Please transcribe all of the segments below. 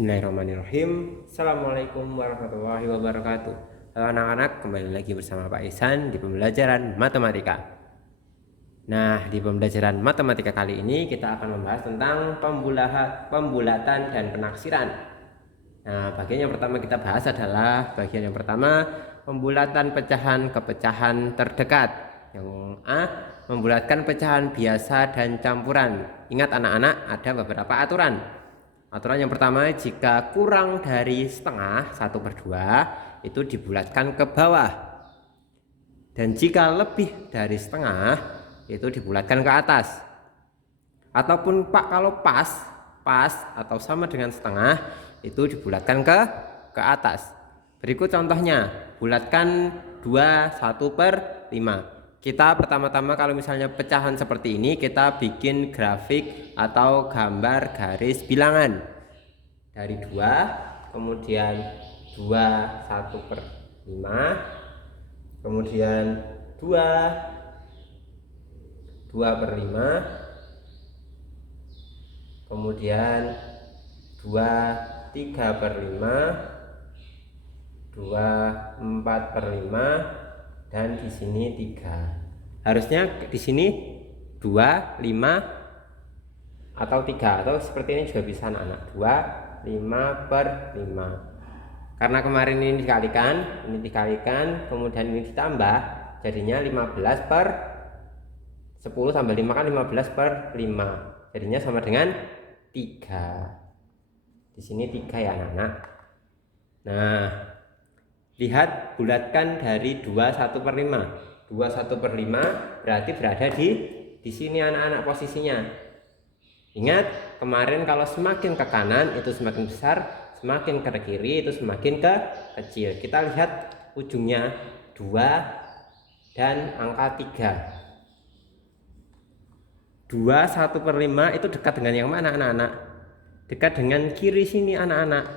Bismillahirrahmanirrahim. Assalamualaikum warahmatullahi wabarakatuh. Halo anak-anak, kembali lagi bersama Pak Ihsan di pembelajaran matematika. Nah, di pembelajaran matematika kali ini kita akan membahas tentang pembulatan dan penaksiran. Nah, bagian yang pertama kita bahas adalah bagian yang pertama, pembulatan pecahan ke pecahan terdekat. Yang A, membulatkan pecahan biasa dan campuran. Ingat anak-anak, ada beberapa aturan. Aturan yang pertama, jika kurang dari setengah 1/2 itu dibulatkan ke bawah. Dan jika lebih dari setengah itu dibulatkan ke atas. Ataupun kalau pas atau sama dengan setengah itu dibulatkan ke atas. Berikut contohnya, bulatkan 2/1/5. Kita pertama-tama kalau misalnya pecahan seperti ini, kita bikin grafik atau gambar garis bilangan dari 2, kemudian 2/1/5, kemudian 2/5, kemudian 2/3/5, 2/4/5, dan di sini 3. Harusnya di sini 2, 5 atau 3, atau seperti ini juga bisa anak-anak, 2/5/5. Karena kemarin ini dikalikan, kemudian ini ditambah, jadinya 15/10 tambah 5 kan 15/5. Jadinya sama dengan 3. Di sini 3 ya anak-anak. Nah, lihat, bulatkan dari 2/1/5. 2/1/5 berarti berada di sini anak-anak posisinya. Ingat, kemarin kalau semakin ke kanan itu semakin besar, semakin ke kiri itu semakin kecil. Kita lihat ujungnya 2 dan angka 3. 2/1/5 itu dekat dengan yang mana anak-anak? Dekat dengan kiri sini anak-anak.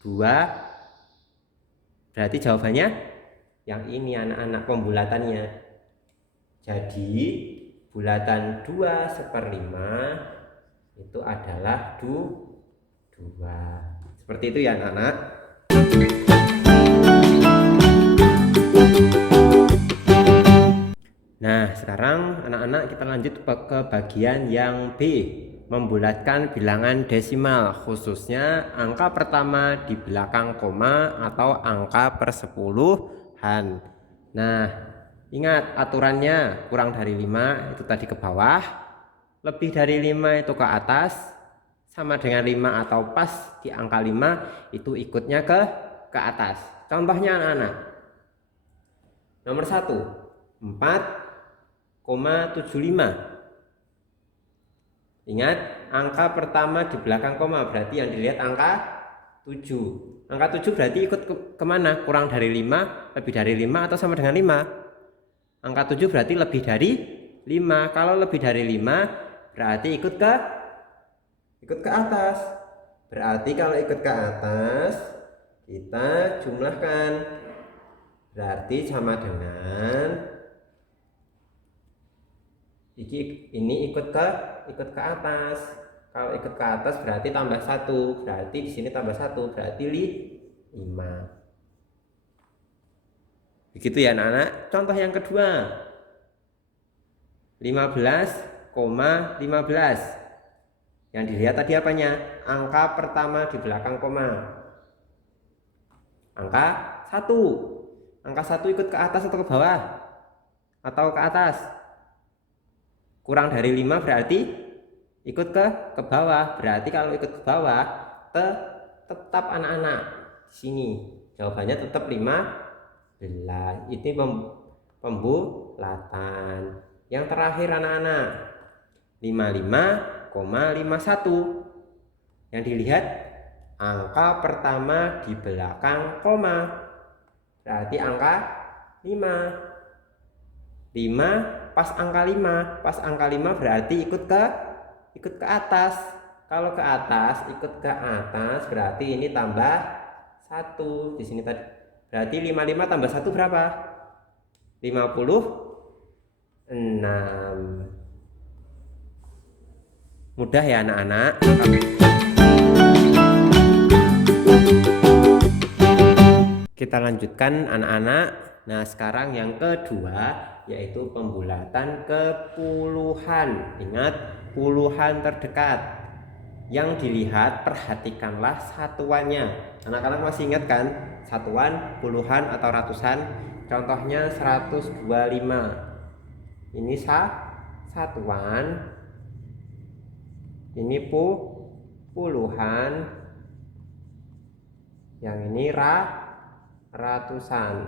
2, berarti jawabannya yang ini anak-anak, pembulatannya. Jadi bulatan 2/5 itu adalah 2. Seperti itu ya anak-anak. Nah, sekarang anak-anak kita lanjut ke bagian yang B, membulatkan bilangan desimal, khususnya angka pertama di belakang koma atau angka persepuluhan. Nah, ingat aturannya, kurang dari 5 itu tadi ke bawah, lebih dari 5 itu ke atas, sama dengan 5 atau pas di angka 5 itu ikutnya ke atas. Contohnya anak-anak, nomor 1, 4,75. Ingat, angka pertama di belakang koma, berarti yang dilihat angka 7. Angka 7 berarti ikut kemana? Kurang dari 5, lebih dari 5, atau sama dengan 5? Angka 7 berarti lebih dari 5. Kalau lebih dari 5 berarti ikut ke atas. Berarti kalau ikut ke atas, kita jumlahkan. Berarti sama dengan ini ikut ke atas. Kalau ikut ke atas berarti tambah 1, berarti di sini tambah 1, berarti 5. Begitu ya anak-anak. Contoh yang kedua, 15,15. Yang dilihat tadi apanya? Angka pertama di belakang koma, angka 1. Angka 1 ikut ke atas atau ke bawah? Atau ke atas? Kurang dari 5 berarti ikut ke bawah. Berarti kalau ikut ke bawah tetap anak-anak di sini jawabannya tetap 15. Ini pembulatan. Yang terakhir anak-anak, 55,51. Yang dilihat angka pertama di belakang koma, berarti angka 5. 5 pas angka 5. Pas angka 5 berarti ikut ke atas. Kalau ke atas, ikut ke atas berarti ini tambah 1. Di sini tadi berarti 55 tambah 1 berapa? 56. Mudah ya anak-anak. Kita lanjutkan anak-anak. Nah, sekarang yang kedua yaitu pembulatan ke puluhan. Ingat, puluhan terdekat. Yang dilihat, perhatikanlah satuannya. Anak-anak masih ingat kan? Satuan, puluhan atau ratusan? Contohnya 125. Ini satuan. Ini puluhan. Yang ini ratusan.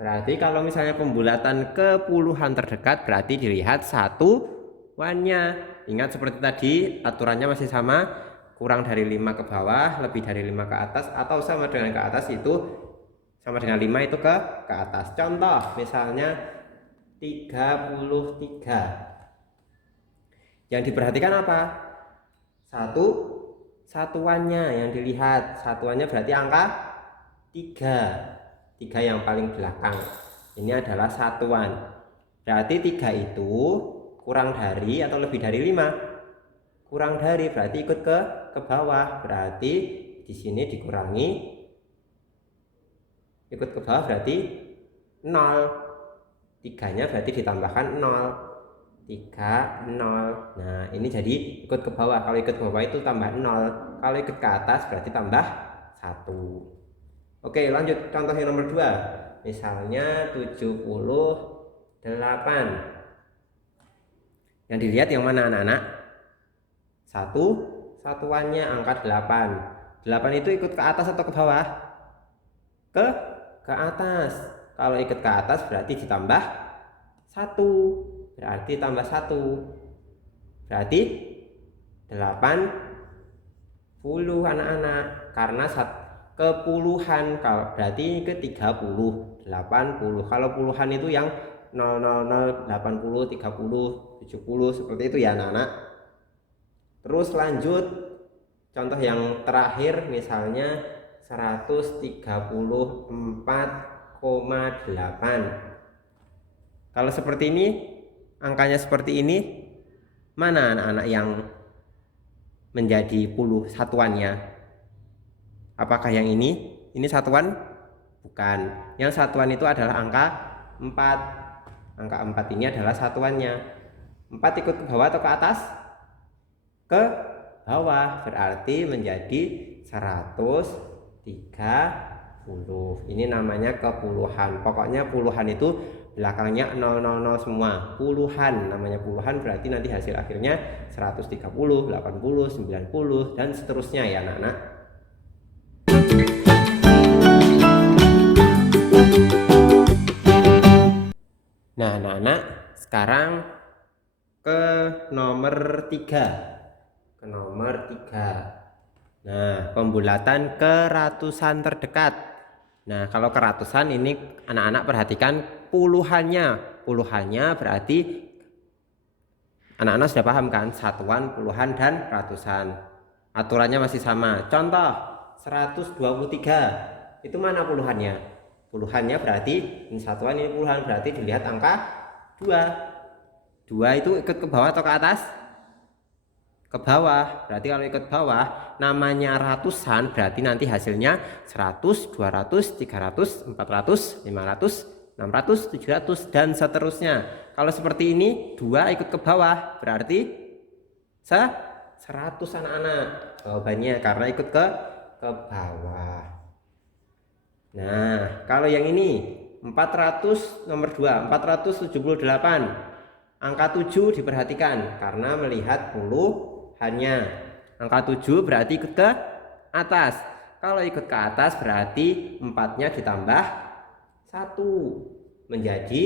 Berarti kalau misalnya pembulatan ke puluhan terdekat berarti dilihat satuannya. Ingat seperti tadi, aturannya masih sama, kurang dari 5 ke bawah, lebih dari 5 ke atas, atau sama dengan ke atas itu sama dengan 5 itu ke atas. Contoh misalnya 33. Yang diperhatikan apa? Satuannya yang dilihat. Satuannya berarti angka 3 yang paling belakang. Ini adalah satuan. Berarti 3 itu kurang dari atau lebih dari 5. Kurang dari berarti ikut ke bawah. Berarti di sini dikurangi, ikut ke bawah berarti 0. 3-nya berarti ditambahkan 0. 3, 0. Nah, ini jadi ikut ke bawah. Kalau ikut ke bawah itu tambah 0. Kalau ikut ke atas berarti tambah 1. Oke, lanjut contoh yang nomor 2. Misalnya 78. Yang dilihat yang mana anak-anak? Satuannya angka 8. 8 itu ikut ke atas atau ke bawah? Ke atas. Kalau ikut ke atas berarti ditambah 1. Berarti tambah 1. Berarti 80 anak-anak. Karena kepuluhan, kalau berarti ke 30, 80. Kalau puluhan itu yang 000, 80, 30, 70 seperti itu ya anak-anak. Terus lanjut contoh yang terakhir, misalnya 134,8. Kalau seperti ini, angkanya seperti ini, mana anak-anak yang menjadi satuannya? Apakah yang ini? Ini satuan? Bukan. Yang satuan itu adalah angka 4. Angka 4 ini adalah satuannya. 4 ikut ke bawah atau ke atas? Ke bawah. Berarti menjadi 130. Ini namanya kepuluhan. Pokoknya puluhan itu belakangnya 000 semua. Puluhan, namanya puluhan, berarti nanti hasil akhirnya 130, 80, 90 dan seterusnya ya anak-anak. Nah anak-anak, sekarang ke nomor 3. Nah, pembulatan ke ratusan terdekat. Nah, kalau ke ratusan ini anak-anak perhatikan puluhannya. Puluhannya berarti anak-anak sudah paham kan? Satuan, puluhan, dan ratusan. Aturannya masih sama. Contoh 123. Itu mana puluhannya? Puluhannya berarti ini satuan, ini puluhan, berarti dilihat angka 2. 2 itu ikut ke bawah atau ke atas? Ke bawah. Berarti kalau ikut bawah namanya ratusan, berarti nanti hasilnya 100, 200, 300, 400, 500, 600, 700 dan seterusnya. Kalau seperti ini 2 ikut ke bawah berarti 100 anak-anak. Jawabannya karena ikut ke bawah. Nah, kalau yang ini 400 nomor 2, 478. Angka 7 diperhatikan karena melihat puluhannya. Angka 7 berarti ikut ke atas. Kalau ikut ke atas berarti 4-nya ditambah 1 menjadi,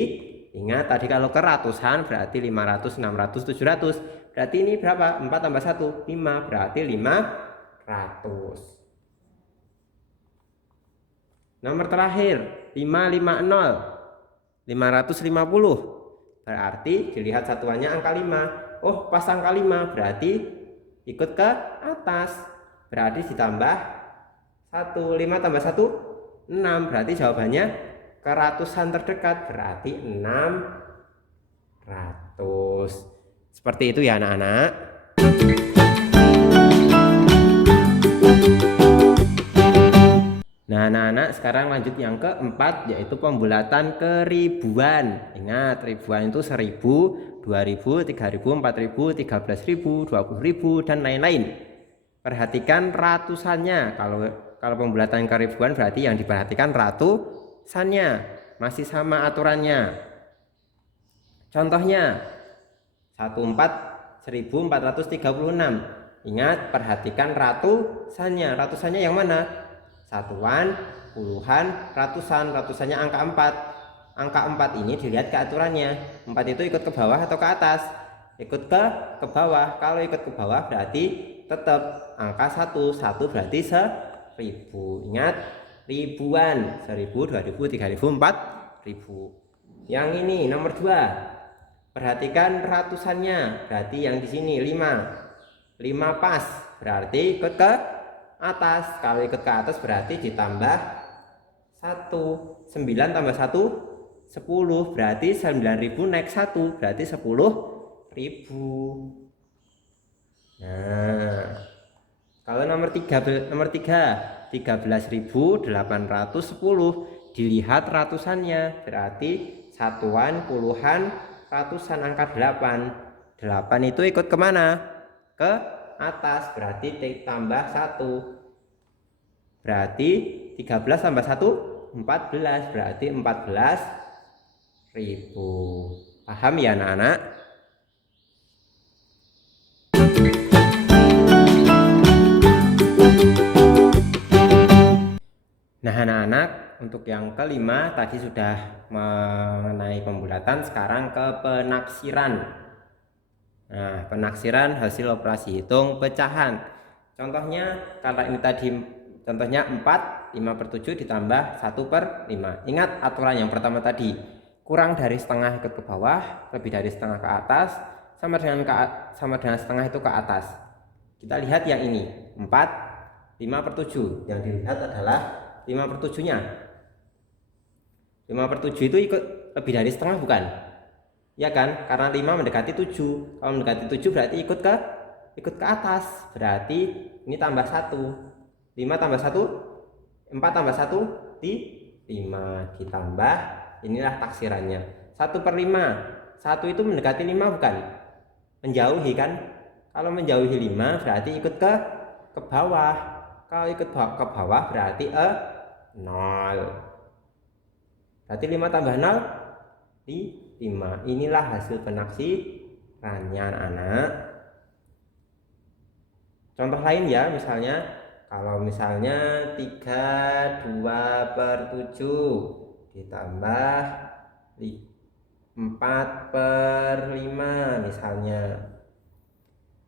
ingat tadi kalau ke ratusan berarti 500, 600, 700. Berarti ini berapa? 4 tambah 1, 5, berarti 500. Nomor terakhir 550, 550. Berarti dilihat satuannya angka 5. Oh, pas angka 5 berarti ikut ke atas. Berarti ditambah 1. 5 tambah 1, 6. Berarti jawabannya ke ratusan terdekat. Berarti 600. Seperti itu ya anak-anak. Nah anak-anak, sekarang lanjut yang keempat, yaitu pembulatan keribuan. Ingat, ribuan itu 1000, 2000, 3000, 4000, 13.000, 20.000, dan lain-lain. Perhatikan ratusannya. Kalau pembulatan keribuan berarti yang diperhatikan ratusannya. Masih sama aturannya. Contohnya 14.436. Ingat, perhatikan ratusannya. Ratusannya yang mana? Satuan, puluhan, ratusan. Ratusannya angka 4. Angka 4 ini dilihat ke aturannya. 4 itu ikut ke bawah atau ke atas? Ikut ke bawah. Kalau ikut ke bawah berarti tetap angka 1. 1 berarti 1000. Ingat, ribuan. 1000, 2000, 3000, 4000. Yang ini nomor 2. Perhatikan ratusannya. Berarti yang di sini 5. 5 pas. Berarti ikut ke atas. Kalau ikut ke atas berarti ditambah 1. 9 tambah 1 10. Berarti 9.000 naik 1 berarti 10.000. Nah, kalau nomor 3 13.810. Dilihat ratusannya. Berarti satuan, puluhan, ratusan. Angka 8. 8 itu ikut kemana? Ke atas. Berarti tambah 1. Berarti 13 tambah 1 14. Berarti 14.000. Paham ya anak-anak? Nah anak-anak, untuk yang kelima tadi sudah mengenai pembulatan, sekarang ke penaksiran. Nah, penaksiran hasil operasi hitung pecahan. Contohnya, karena ini tadi contohnya 4, 5/7 ditambah 1/5. Ingat aturan yang pertama tadi, kurang dari setengah ikut ke bawah, lebih dari setengah ke atas, sama dengan setengah itu ke atas. Kita lihat yang ini, 4, 5/7. Yang dilihat adalah 5/7-nya. 5/7 itu ikut lebih dari setengah bukan? Ya kan? Karena 5 mendekati 7. Kalau mendekati 7 berarti ikut ke atas. Berarti ini tambah 1. 5 tambah 1, 4 tambah 1 di 5 ditambah, inilah taksirannya. 1/5. 1 itu mendekati 5 bukan? Menjauhi kan? Kalau menjauhi 5 berarti ikut ke bawah. Kalau ikut ke bawah berarti 0. Berarti 5 tambah 0 di 5. Inilah hasil penaksirannya anak-anak. Contoh lain ya, misalnya kalau misalnya 32/7 ditambah 4/5 misalnya.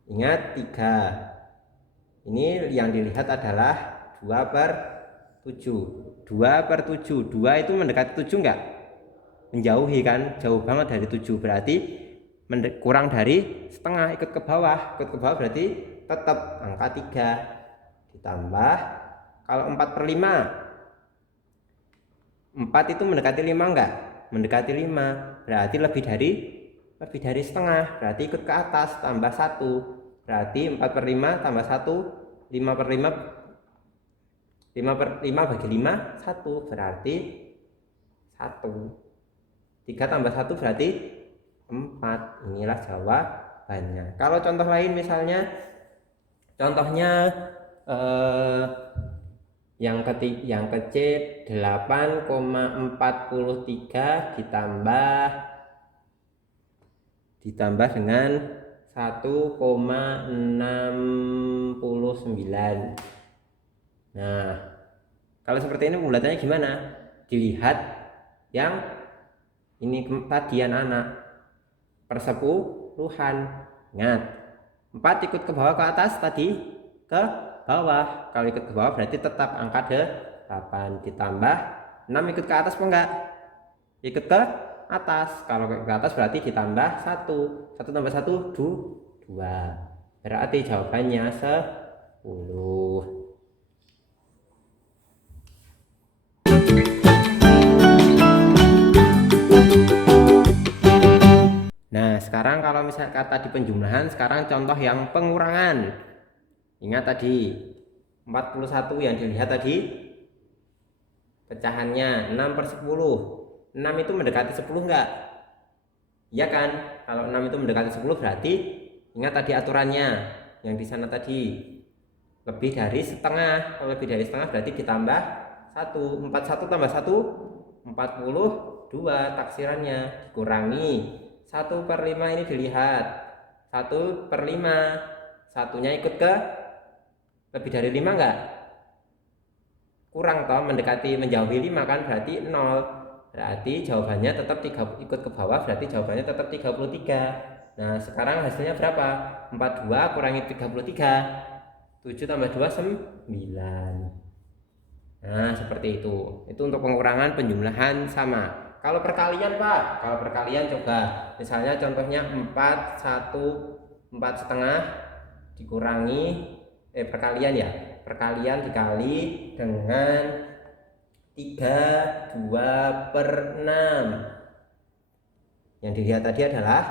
Ingat 3. Ini yang dilihat adalah 2/7. 2/7. 2 itu mendekati 7 enggak? Menjauhi kan? Jauh banget dari 7. Berarti kurang dari setengah, ikut ke bawah. Ikut ke bawah berarti tetap angka 3. Ditambah, kalau 4/5. 4 itu mendekati 5 enggak? Mendekati 5. Berarti lebih dari setengah. Berarti ikut ke atas, tambah 1. Berarti 4/5 tambah 1, 5/5. 5 bagi 5, 1. Berarti 1. 3 tambah 1 berarti 4. Inilah jawabannya. Kalau contoh lain misalnya, contohnya yang kecil 8,43 ditambah dengan 1,69. Nah, kalau seperti ini pembulatannya gimana? Dilihat yang ini tadi anak persepuluhan. Ingat, 4 ikut ke bawah ke atas, tadi ke bawah. Kalau ikut ke bawah berarti tetap angka 8. Ditambah 6 ikut ke atas apa enggak? Ikut ke atas. Kalau ke atas berarti ditambah 1. 1 tambah 1 2. Berarti jawabannya 10. Nah, sekarang kalau misalnya kata di penjumlahan, sekarang contoh yang pengurangan. Ingat tadi 41 yang dilihat tadi pecahannya 6/10. 6 itu mendekati 10 enggak? Iya kan? Kalau 6 itu mendekati 10 berarti ingat tadi aturannya yang di sana tadi, lebih dari setengah. Kalau lebih dari setengah berarti ditambah 1. 41 tambah 1 42 taksirannya, dikurangi 1/5. Ini dilihat 1/5, satunya ikut ke lebih dari 5 enggak? Kurang toh, mendekati menjauhi 5 kan, berarti 0. Berarti jawabannya tetap ikut ke bawah, berarti jawabannya tetap 33. Nah sekarang hasilnya berapa? 42 kurangi 33, 7 tambah 2 9. Nah seperti itu untuk pengurangan penjumlahan sama. Kalau perkalian Pak, kalau perkalian coba misalnya contohnya 4 setengah dikurangi perkalian ya, perkalian dikali dengan 3/2/6. Yang dilihat tadi adalah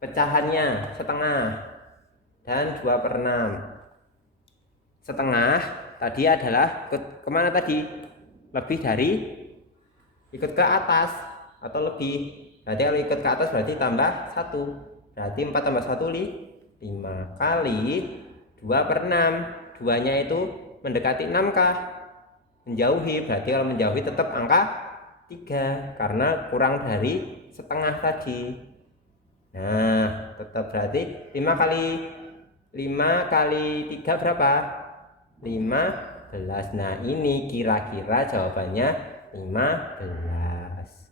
pecahannya setengah dan 2/6. Setengah tadi adalah kemana tadi? Lebih dari, ikut ke atas atau lebih. Berarti kalau ikut ke atas berarti tambah 1. Berarti 4 tambah 1 5 kali 2/6. 2-nya itu mendekati 6 kah? Menjauhi. Berarti kalau menjauhi tetap angka 3 karena kurang dari setengah tadi. Nah tetap berarti 5 kali 3 berapa? 15. Nah ini kira-kira jawabannya 15.